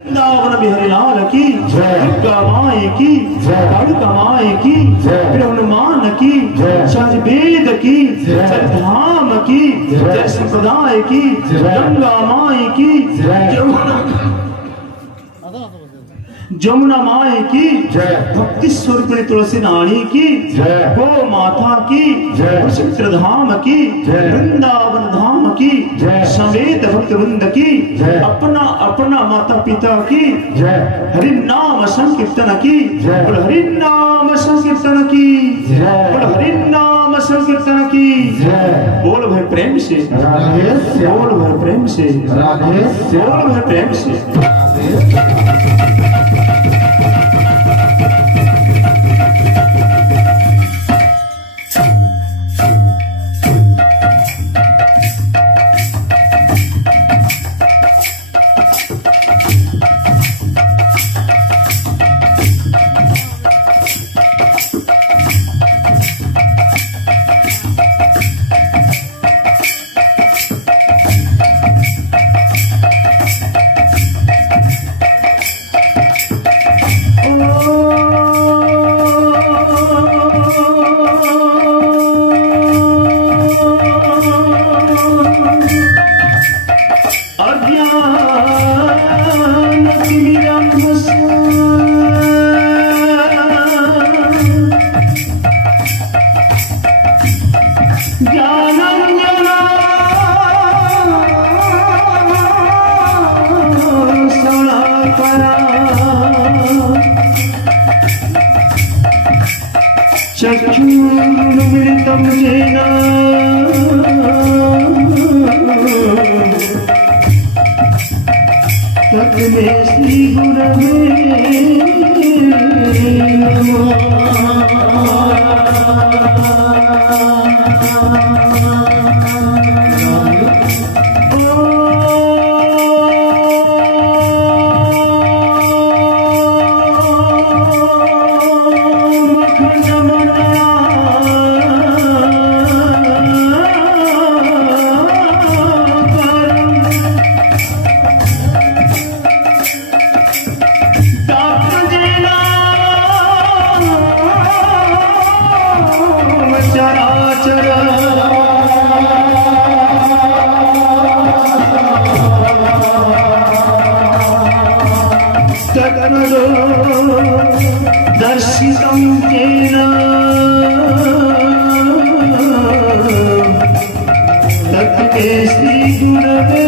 वृंदावन बिहारी लाल की दुर्गा माए की कालिका माए की हनुमान की जय वेद की जय धाम की जय संप्रदाय की गंगा माए की जमुना माए की भक्ति स्वरूपिणी तुलसी नानी की गो माता की कुरुक्षेत्र धाम की वृंदावन धाम की समेत भक्त वृंद की अपना अपना माता पिता की हरि नाम संकीर्तन की हरि नाम संकीर्तन की हरि नाम संकीर्तन की बोल भाई प्रेम से बोल भाई प्रेम से बोल भाई प्रेम से। चक्षुरुमिलितं येन तस्मै श्री गुरवे दर्शितं येन तस्मै श्री गुरवे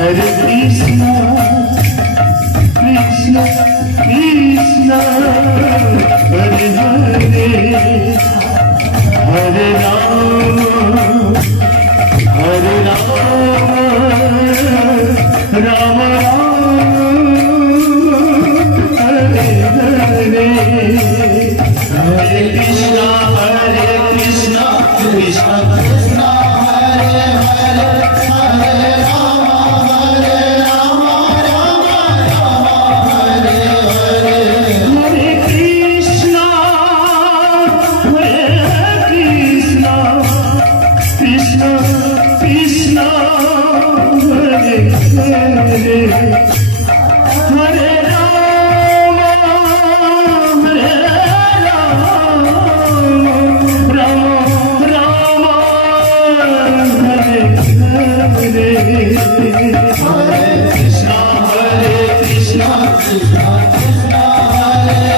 Hare Krishna, Krishna Krishna, Hare Hare, Hare Rama, Hare Rama, Rama Rama, Hare Hare, Hare Krishna, Krishna Krishna, Hare Hare, Hare Rama, Hare Rama, Rama Rama, Hare Hare, Hare Krishna, Krishna Krishna, Hare Hare, Hare Rama, Hare Rama, Rama Rama, Hare Hare, Hare Krishna, Krishna Krishna, Hare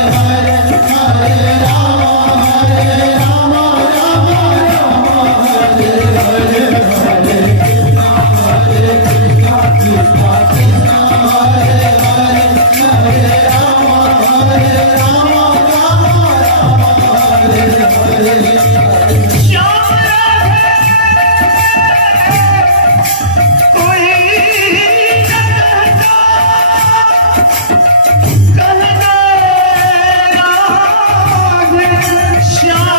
Hare, Hare Rama, Hare Rama, Rama Rama, Hare Hare, Hare Krishna, Krishna Krishna, Hare Hare, Hare Rama, Hare Rama, Rama Rama, Hare Hare, Shyam Radhe कोई न कहता, कहना राधे श्याम,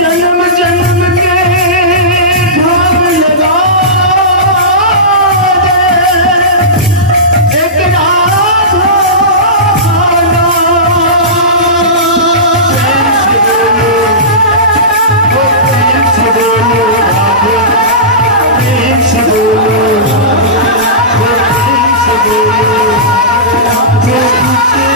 जन्म जन्म के भाग लगा दे, एक राधा प्रेम से बोलो राधे, प्रेम से बोलो, प्रेम से बोलो, प्रेम से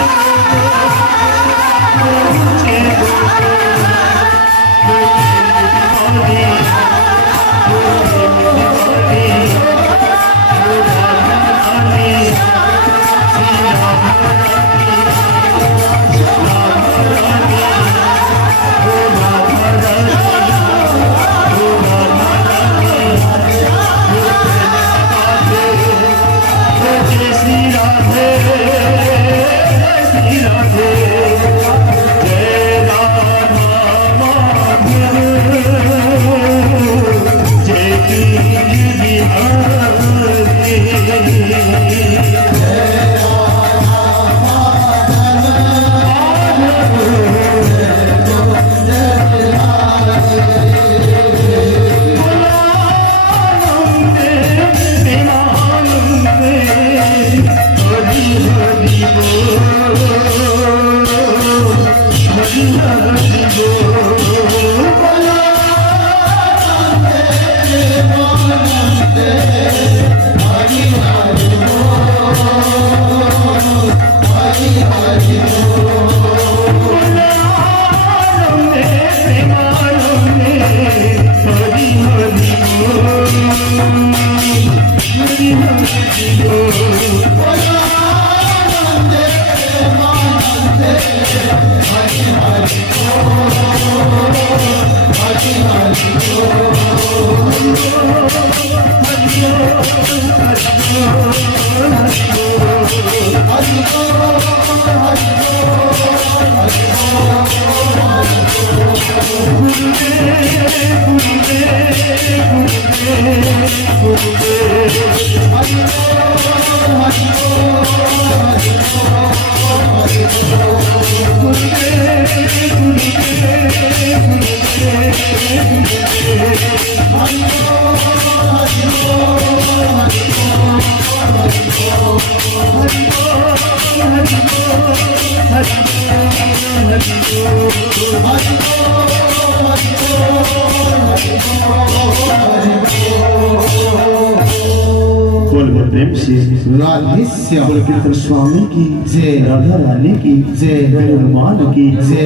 प्रेम से राधे श्याम स्वामी की जय, राधा रानी की जय, हनुमान की जय।